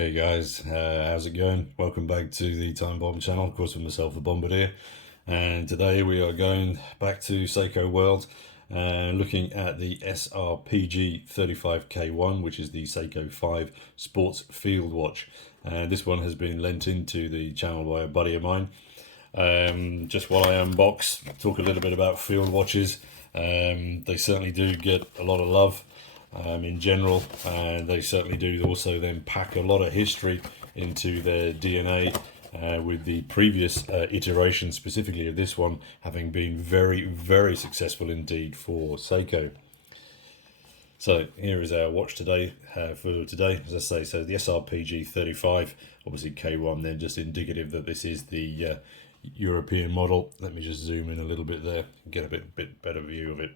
Hey guys, how's it going? Welcome back to the Time Bomb channel, of course, with myself, the Bombardier. And today we are going back to SEIKO World and looking at the SRPG35K1, which is the SEIKO 5 Sports Field Watch. And this one has been lent into the channel by a buddy of mine. Just while I unbox, talk a little bit about field watches. They certainly do get a lot of love. In general, and they certainly do also then pack a lot of history into their DNA, with the previous iteration specifically of this one having been very successful indeed for SEIKO. So here is our watch today, for today, as I say. So the SRPG 35, obviously K1 then, just indicative that this is the European model. Let me just zoom in a little bit there and get a bit better view of it.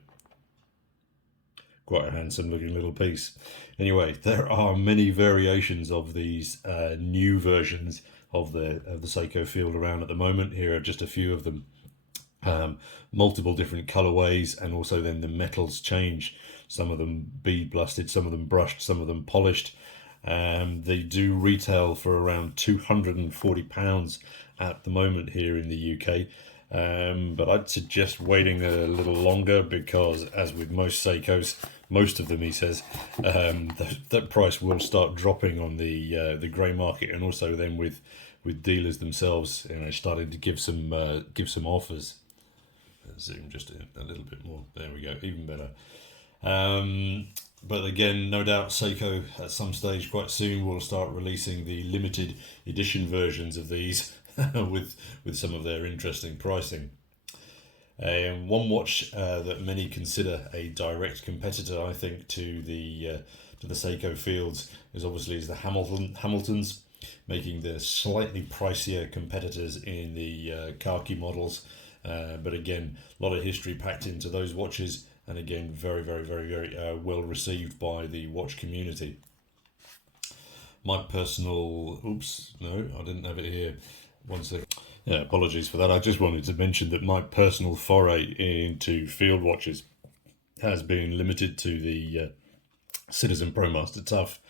Quite a handsome looking little piece. Anyway, there are many variations of these new versions of the SEIKO field around at the moment. Here are just a few of them. Multiple different colorways, and also then the metals change. Some of them bead blasted, some of them brushed, some of them polished. They do retail for around £240 at the moment here in the UK. But I'd suggest waiting a little longer, because as with most Seikos, most of them, he says, that price will start dropping on the grey market, and also then with dealers themselves, starting to give some offers. Zoom just a little bit more. There we go, even better. But again, no doubt Seiko at some stage quite soon will start releasing the limited edition versions of these with some of their interesting pricing. One watch that many consider a direct competitor, I think, to the Seiko fields is the Hamiltons, making the slightly pricier competitors in the khaki models. But again, a lot of history packed into those watches, and again, very well received by the watch community. My personal, no, I didn't have it here. One second. Yeah, apologies for that. I just wanted to mention that my personal foray into field watches has been limited to the Citizen ProMaster Tough,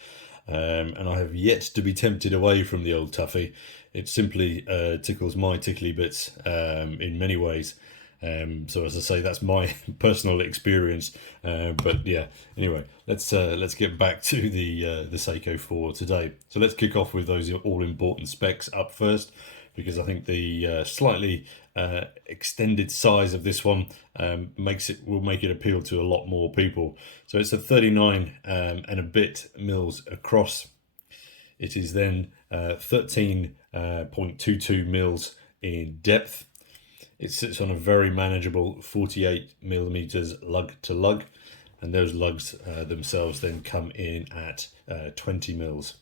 and I have yet to be tempted away from the old Tuffy. It simply tickles my tickly bits in many ways. So as I say, that's my personal experience. But yeah, anyway, let's get back to the Seiko for today. So let's kick off with those all important specs up first, because I think the slightly extended size of this one will make it appeal to a lot more people. So it's a 39 and a bit mils across. It is then 13.22 mils in depth. It sits on a very manageable 48 millimeters lug to lug, and those lugs themselves then come in at 20 mils.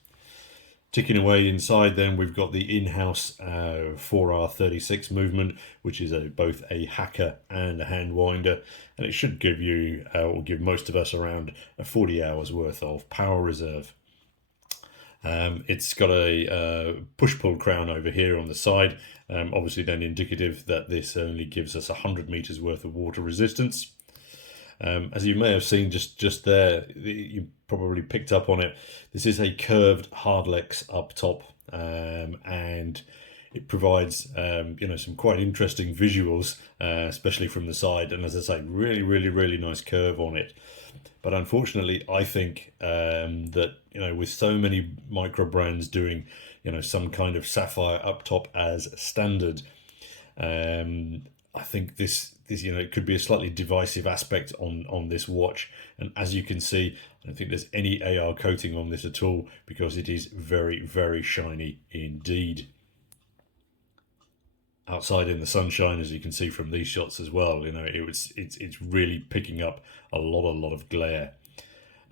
Ticking away inside, then we've got the in-house 4R36 movement, which is both a hacker and a hand winder, and it should give you, or give most of us, around 40 hours worth of power reserve. It's got a push-pull crown over here on the side, obviously then indicative that this only gives us 100 meters worth of water resistance. As you may have seen just there, you probably picked up on it, this is a curved hardlex up top, and it provides some quite interesting visuals, especially from the side, and as I say, really nice curve on it. But unfortunately, I think that with so many micro brands doing some kind of sapphire up top as standard, I think this it could be a slightly divisive aspect on this watch. And as you can see, I don't think there's any AR coating on this at all, because it is very shiny indeed. Outside in the sunshine, as you can see from these shots as well, it's really picking up a lot of glare.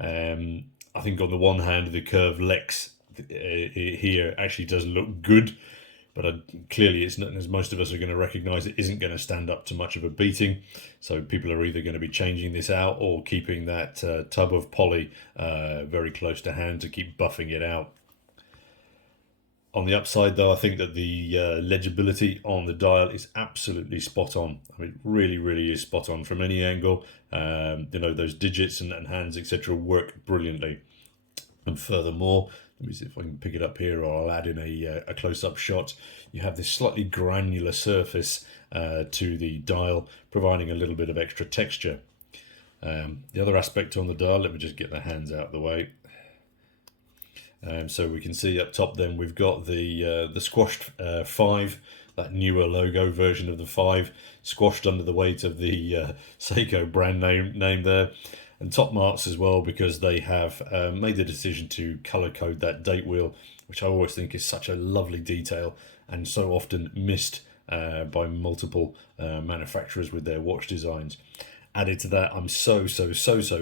I think on the one hand, the curved lex here actually does look good, but clearly it's not, as most of us are going to recognize, it isn't going to stand up to much of a beating. So people are either going to be changing this out or keeping that tub of poly very close to hand to keep buffing it out. On the upside, though, I think that the legibility on the dial is absolutely spot on. I mean, really is spot on from any angle. Those digits and hands, etc., work brilliantly. And furthermore, let me see if I can pick it up here, or I'll add in a close-up shot. You have this slightly granular surface to the dial, providing a little bit of extra texture. The other aspect on the dial, let me just get the hands out of the way. So we can see up top then we've got the squashed 5, that newer logo version of the 5, squashed under the weight of the SEIKO brand name there. And top marks as well, because they have made the decision to color code that date wheel, which I always think is such a lovely detail and so often missed by multiple manufacturers with their watch designs. Added to that, I'm so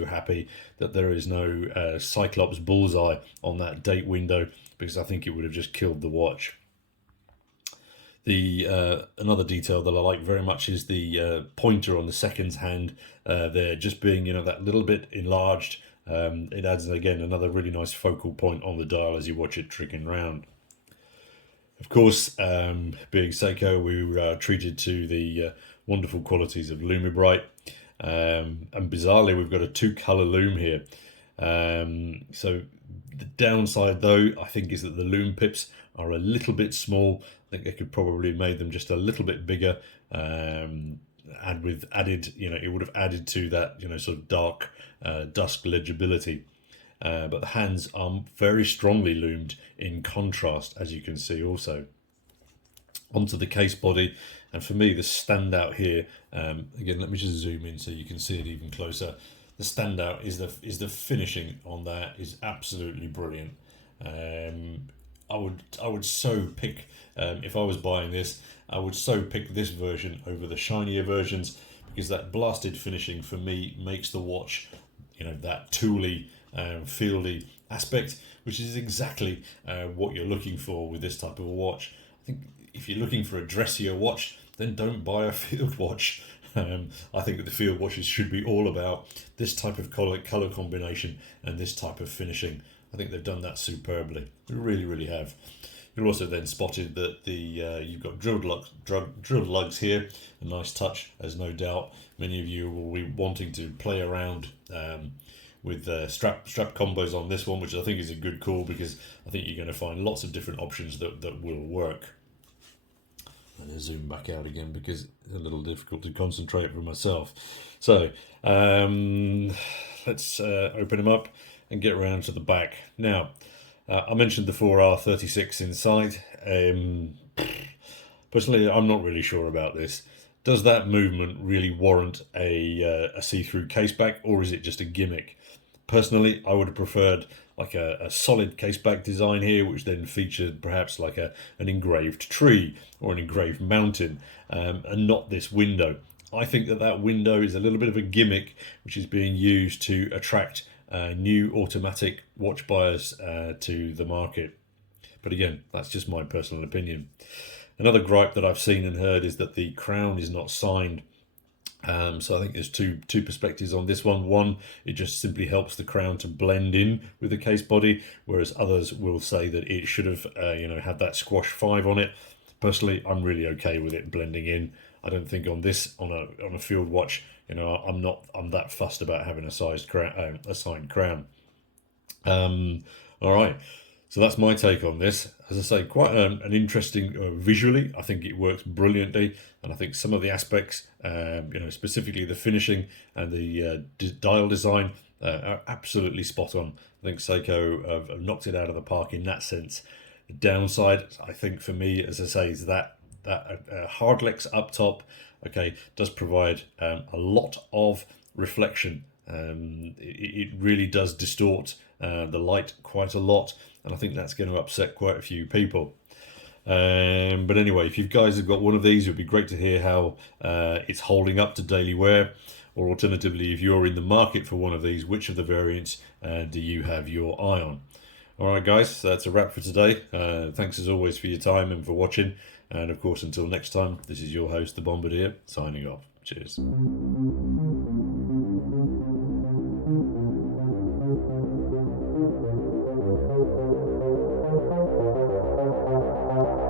happy that there is no Cyclops bullseye on that date window, because I think it would have just killed the watch. The another detail that I like very much is the pointer on the seconds hand there, just being, you know, that little bit enlarged. It adds, again, another really nice focal point on the dial as you watch it tricking round. Of course, being SEIKO, we were treated to the wonderful qualities of Lumibright. And bizarrely, we've got a 2-color lume here. So the downside, though, I think, is that the lume pips are a little bit small. I think they could probably have made them just a little bit bigger. Added, you know, it would have added to that, you know, sort of dark dusk legibility. But the hands are very strongly lumed in contrast, as you can see also. Onto the case body, and for me the standout here, again, let me just zoom in so you can see it even closer. The standout is the finishing on that is absolutely brilliant. I would so pick, if I was buying this, I would so pick this version over the shinier versions, because that blasted finishing for me makes the watch, you know, that tooly, fieldy aspect, which is exactly what you're looking for with this type of a watch. I think if you're looking for a dressier watch, then don't buy a field watch. I think that the field watches should be all about this type of color combination and this type of finishing. I think they've done that superbly. They really have. You'll also then spotted that the you've got drilled lugs here, a nice touch, as no doubt many of you will be wanting to play around with strap combos on this one, which I think is a good call, because I think you're going to find lots of different options that will work. I'm going to zoom back out again because it's a little difficult to concentrate for myself. So let's open them up and get around to the back. Now, I mentioned the 4R36 inside. Personally, I'm not really sure about this. Does that movement really warrant a see-through caseback, or is it just a gimmick? Personally, I would have preferred like a solid caseback design here, which then featured perhaps like an engraved tree or an engraved mountain, and not this window. I think that window is a little bit of a gimmick, which is being used to attract new automatic watch buyers to the market. But again, that's just my personal opinion. Another gripe that I've seen and heard is that the crown is not signed. So I think there's two perspectives on this one. One, it just simply helps the crown to blend in with the case body, whereas others will say that it should have had that squash 5 on it. Personally, I'm really okay with it blending in. I don't think on a field watch, I'm that fussed about having a signed crown. All right. So that's my take on this. As I say, quite an interesting visually. I think it works brilliantly, and I think some of the aspects, specifically the finishing and the dial design, are absolutely spot on. I think SEIKO have knocked it out of the park in that sense. The downside, I think, for me, as I say, is that hardlex up top, does provide a lot of reflection. It really does distort the light quite a lot, and I think that's going to upset quite a few people. But anyway, if you guys have got one of these, it would be great to hear how it's holding up to daily wear, or alternatively, if you're in the market for one of these, which of the variants do you have your eye on? Alright guys, that's a wrap for today. Thanks as always for your time and for watching, and of course until next time, this is your host, the Bombardier, signing off. Cheers.